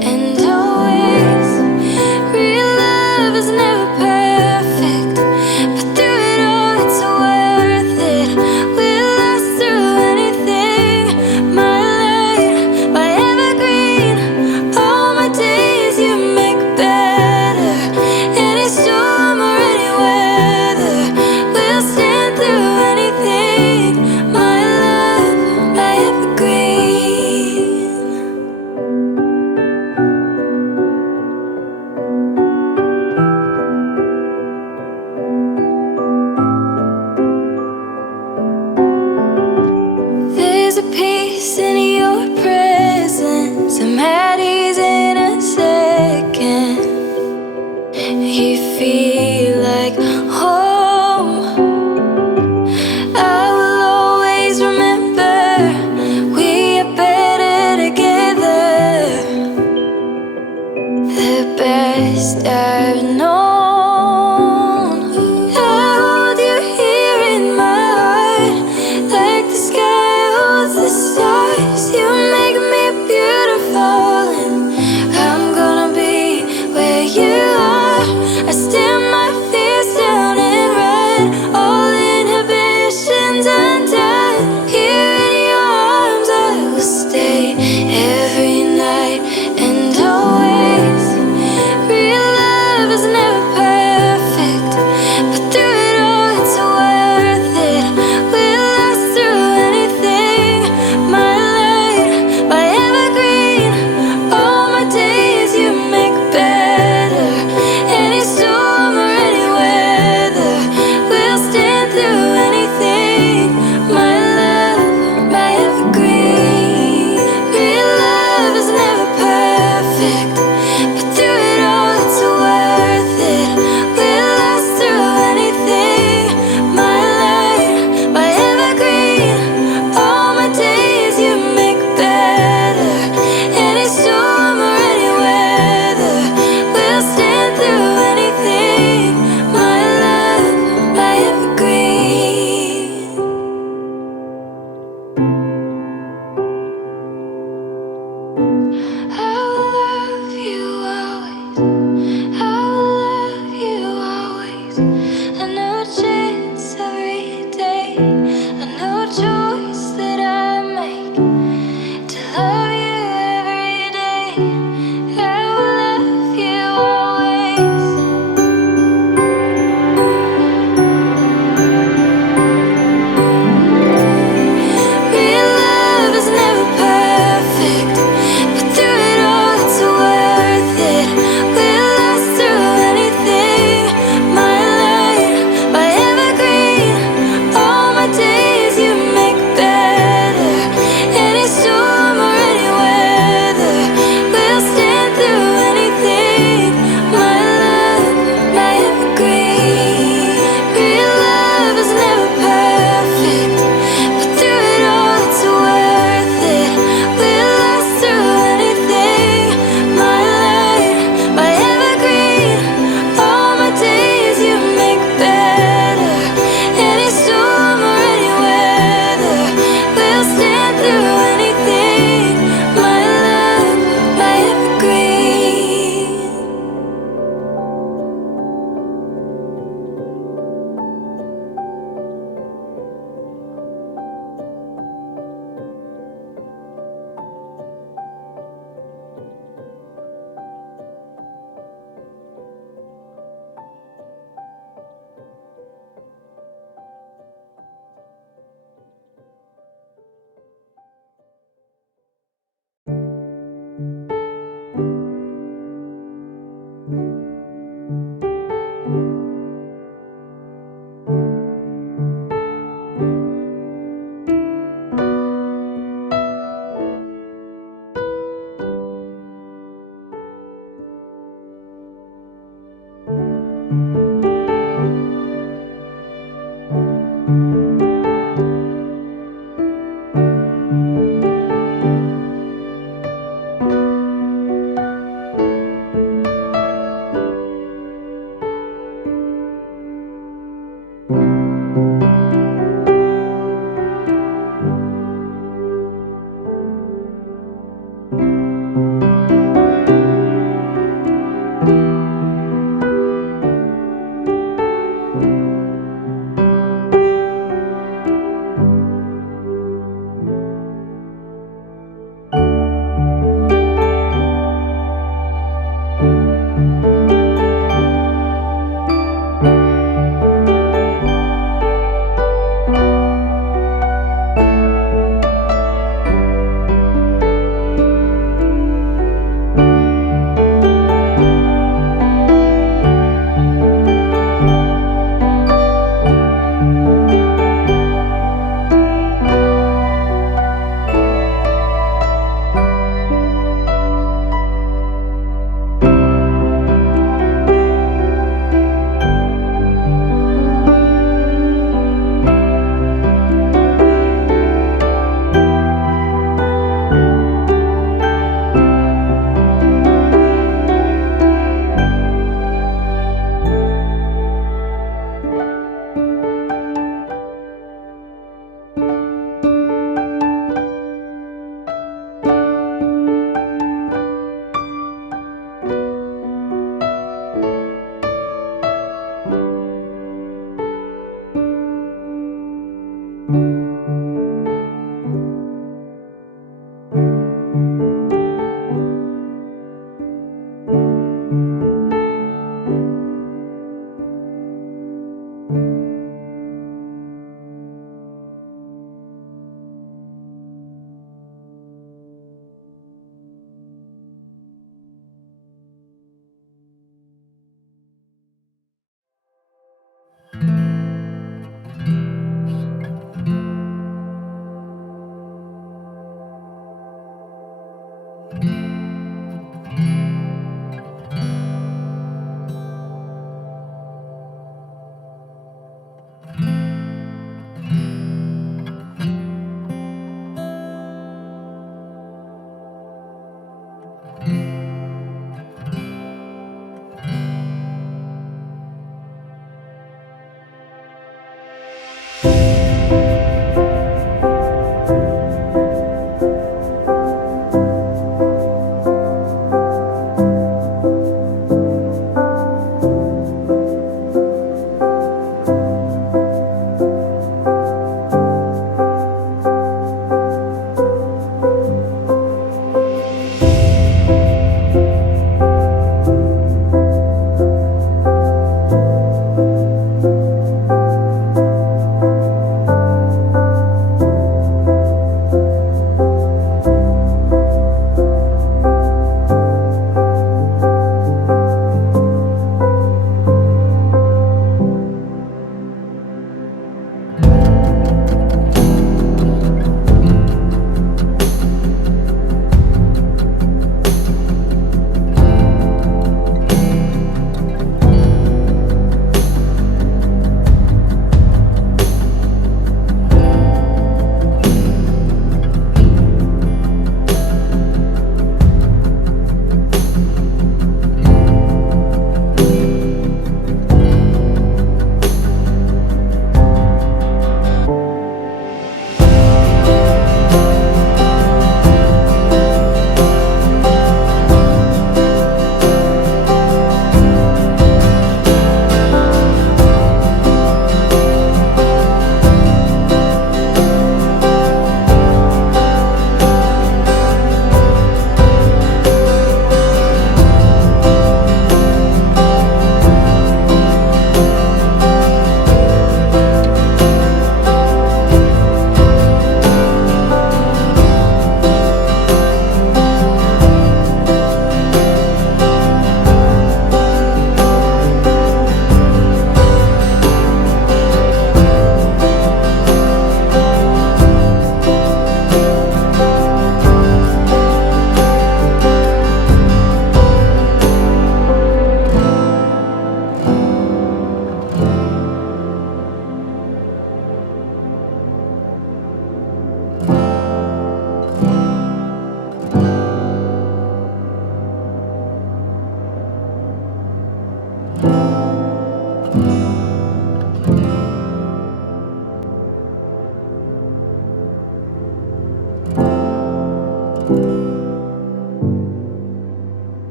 and always. Real love is never perfect, but through it all it's worth it. We'll last through anything. My light, my evergreen. All my days you make better. Any storm or any weather, we'll stand through anything. My love, my evergreen. There's a peace in your presence. I'm at ease in a second. You feel like home. I will always remember we are better together. The best I've known. I hold you here in my heart, like the sky holds the stars. You make me beautiful, and I'm gonna be where you are. I stand my fears down and run, all inhibitions undone. Here in your arms I will stay every night and always. Real love is never perfect, but through it all it's worth it. We'll last through anything. My light, my evergreen. All my days you make better. Any storm or any weather, we'll stand through anything. My love, my evergreen. Real love is never perfect, but through it all it's worth it. We'll last through anything. My light, my evergreen. All my days you make better. Any storm or any weather, we'll stand through anything. My love, my evergreen. I will love you always. I will love you always. I know a chance every day. I know a choice that I make to love you every day. I will love you always. Real love is never perfect, but through it all it's worth it. We'll last through anything. My light, my evergreen. All my days you make better. Any storm or any weather, we'll stand through anything. My love, my evergreen. Real love is never perfect, but through it all it's worth it. We'll last through anything. My light, my evergreen. All my days you make better. Any storm or any weather, we'll stand through anything. My love, my evergreen.